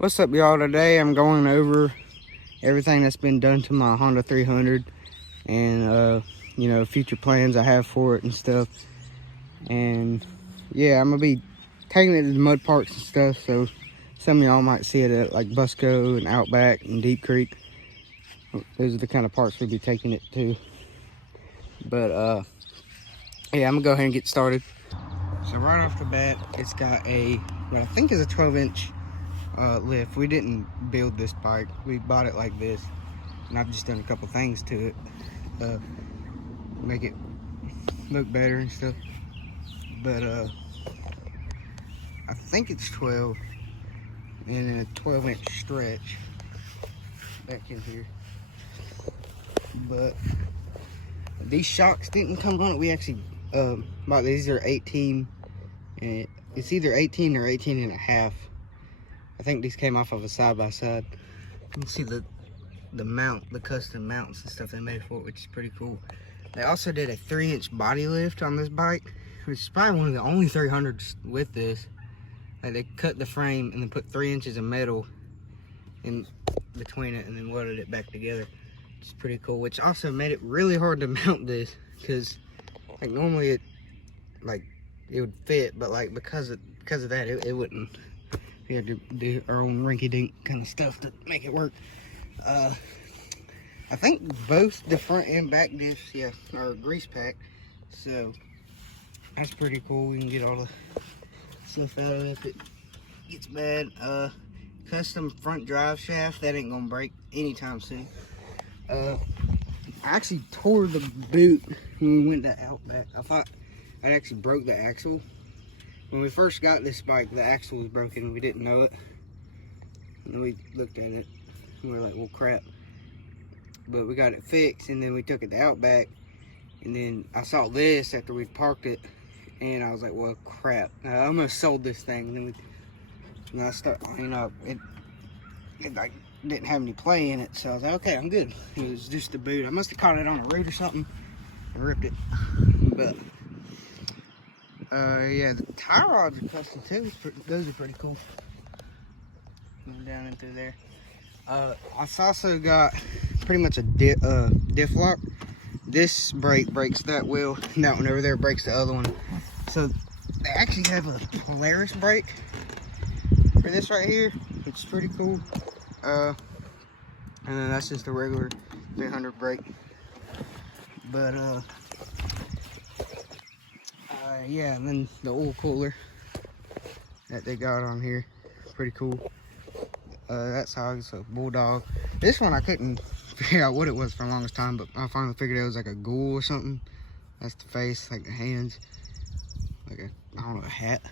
What's up, y'all? Today I'm going over everything that's been done to my Honda 300 and future plans I have for it and stuff. And yeah, I'm gonna be taking it to the mud parks and stuff, so some of y'all might see it at like Busco and Outback and Deep Creek. Those are the kind of parks we'll be taking it to. But yeah, I'm gonna go ahead and get started. So right off the bat, it's got what I think is a 12-inch lift. We didn't build this bike, we bought it like this, and I've just done a couple things to it, make it look better and stuff. But I think it's 12 and a 12-inch stretch back in here. But these shocks didn't come on it. We actually bought these. Are 18, and it's either 18 or 18 and a half. I think these came off of a side-by-side. You can see the mount, the custom mounts and stuff they made for it, which is pretty cool. They also did a 3-inch body lift on this bike, which is probably one of the only 300s with this. Like, they cut the frame and then put 3 inches of metal in between it and then welded it back together. It's pretty cool, which also made it really hard to mount this, because like normally it would fit, but like because of that it wouldn't. We had to do our own rinky-dink kind of stuff to make it work. I think both the front and back diffs, yeah, are grease packed, so that's pretty cool. We can get all the stuff out of it if it gets bad. Custom front drive shaft, that ain't gonna break anytime soon. I actually tore the boot when we went to Outback. I thought I actually broke the axle. When we first got this bike, the axle was broken. We didn't know it. And then we looked at it and we were like, well, crap. But we got it fixed, and then we took it to Outback. And then I saw this after we parked it, and I was like, well, crap. I almost sold this thing. And then I started, it like didn't have any play in it, so I was like, okay, I'm good. It was just the boot. I must have caught it on a root or something and ripped it. But yeah, the tie rods are custom too. Those are pretty cool. Going down and through there. I've also got pretty much a diff lock. This brake breaks that wheel, and that one over there breaks the other one. So they actually have a Polaris brake for this right here, which is pretty cool. And then that's just a regular 300 brake. But yeah, and then the oil cooler that they got on here, pretty cool. That's how it's a Bulldog. This one I couldn't figure out what it was for the longest time, but I finally figured it was like a ghoul or something. That's the face, like the hands, like I don't know, a hat.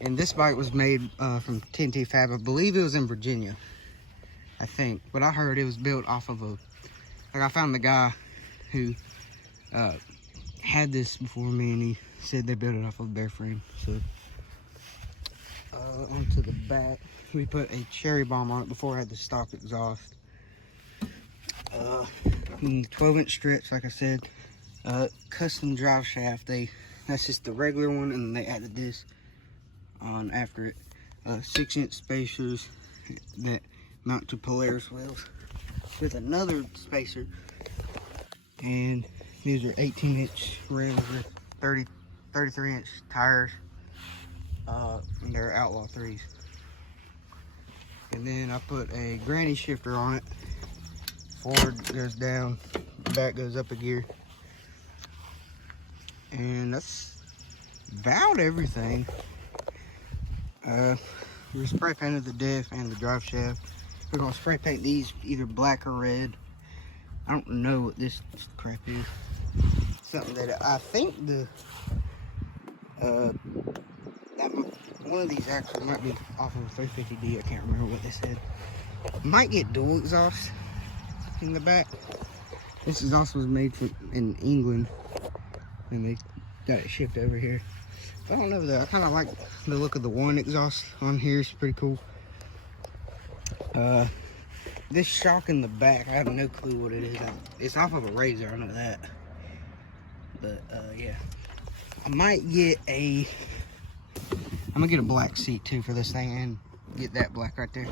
And this bike was made from TNT Fab. I believe it was in Virginia, I think. But I heard it was built off of I found the guy who had this before me, and he said they built it off of a bear frame. So onto the back, we put a cherry bomb on it before I had the stock exhaust. 12-inch stretch, like I said. Custom drive shaft. That's just the regular one, and then they added this on after it. 6-inch spacers that mount to Polaris wheels with another spacer, and these are 18-inch rims with 33-inch tires, and they're Outlaw 3s. And then I put a granny shifter on it. Forward goes down, back goes up a gear, and that's about everything. We spray painted the diff and the drive shaft. We're gonna spray paint these either black or red. I don't know what this crap is. Something that I think one of these actually might be off of a 350D. I can't remember what they said. Might get dual exhaust in the back. This exhaust was made in England, and they got it shipped over here. I don't know though. I kind of like the look of the one exhaust on here. It's pretty cool. This shock in the back, I have no clue what it is. It's off of a Razor, I know that. But yeah, I might get I'm gonna get a black seat too for this thing, and get that black right there.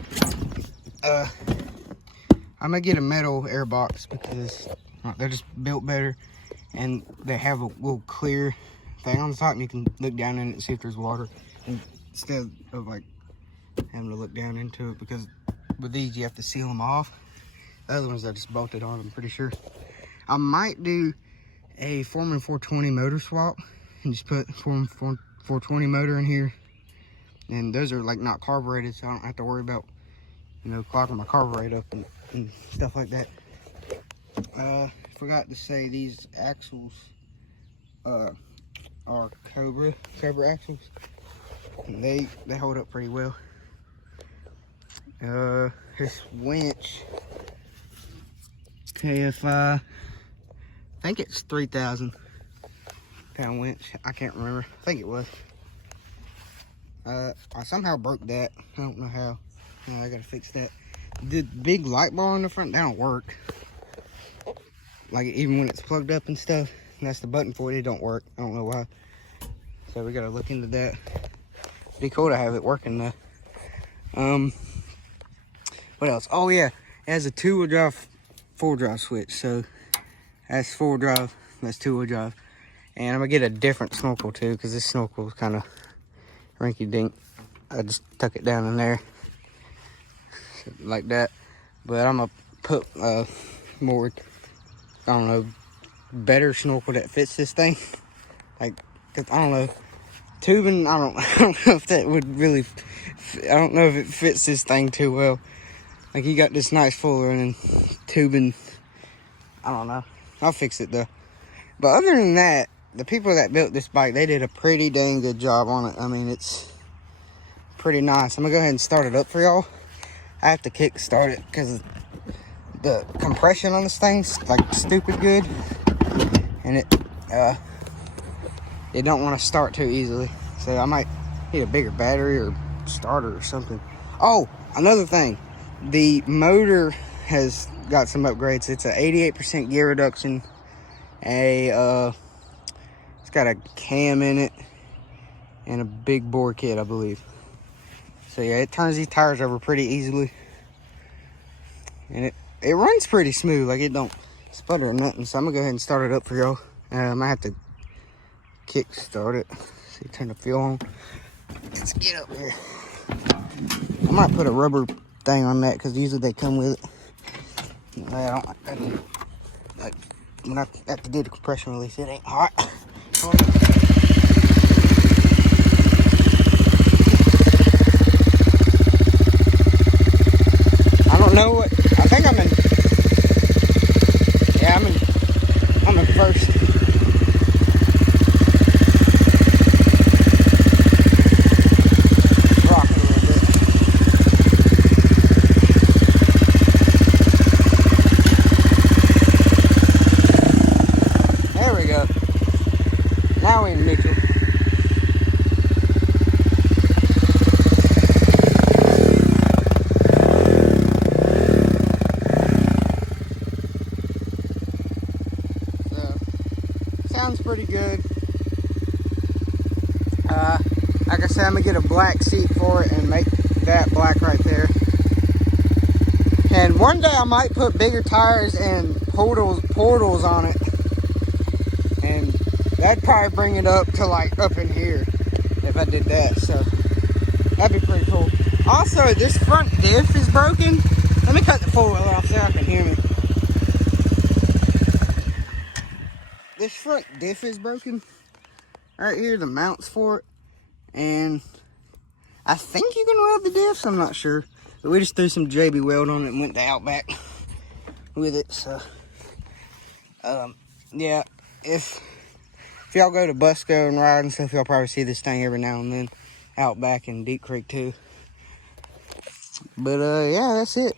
I'm gonna get a metal air box because they're just built better, and they have a little clear thing on the top, and you can look down in it and see if there's water instead of like having to look down into it, because with these you have to seal them off. The other ones are just bolted on, I'm pretty sure. I might do a Foreman 420 motor swap and just put Foreman 420 motor in here, and those are like not carbureted, so I don't have to worry about, you know, clogging my carburetor up and stuff like that. Forgot to say these axles are Cobra axles. And they hold up pretty well. This winch, KFI, I think it's 3,000 pound winch. I can't remember. I think it was. I somehow broke that. I don't know how. I gotta fix that. The big light bar on the front, that don't work. Like, even when it's plugged up and stuff, and that's the button for it, it don't work. I don't know why. So we gotta look into that. Be cool to have it working though. What else? Oh yeah, it has a 2-wheel drive, 4-wheel drive switch. So that's 4-wheel drive, that's 2-wheel drive. And I'm gonna get a different snorkel too, because this snorkel is kind of rinky dink. I just tuck it down in there like that. But I'm gonna put more, I don't know, better snorkel that fits this thing. Like, cause I don't know, tubing, I don't know if that would really, I don't know if it fits this thing too well. Like, you got this nice fuller and then tubing, I don't know. I'll fix it though. But other than that, the people that built this bike, they did a pretty dang good job on it. I mean, it's pretty nice. I'm gonna go ahead and start it up for y'all. I have to kick start it because the compression on this thing's like stupid good, and it don't want to start too easily. So I might need a bigger battery or starter or something. Oh, another thing, the motor has got some upgrades. It's a 88% gear reduction. It's got a cam in it and a big bore kit, I believe. So yeah, it turns these tires over pretty easily, and it runs pretty smooth. Like, it don't sputter or nothing. So I'm gonna go ahead and start it up for y'all. I might have to kick start it. See, turn the fuel on. Let's get up here. I might put a rubber thing on that because usually they come with it. Like, when I have to do the compression release, it ain't hot. I don't know what, I think I'm in, yeah, I'm in first. Rocking a little bit. There we go. Now we're in neutral. Sounds pretty good. Like I said, I'm gonna get a black seat for it and make that black right there. And one day I might put bigger tires and portals on it, and that'd probably bring it up to like up in here if I did that. So that'd be pretty cool. Also, this front diff is broken. Let me cut the 4-wheeler off so y'all can hear me. This front diff is broken. Right here, the mounts for it. And I think you can weld the diffs, I'm not sure. But we just threw some JB weld on it and went to Outback with it. So, yeah, if y'all go to Busco and ride and stuff, y'all probably see this thing every now and then. Outback and Deep Creek too. But, yeah, that's it.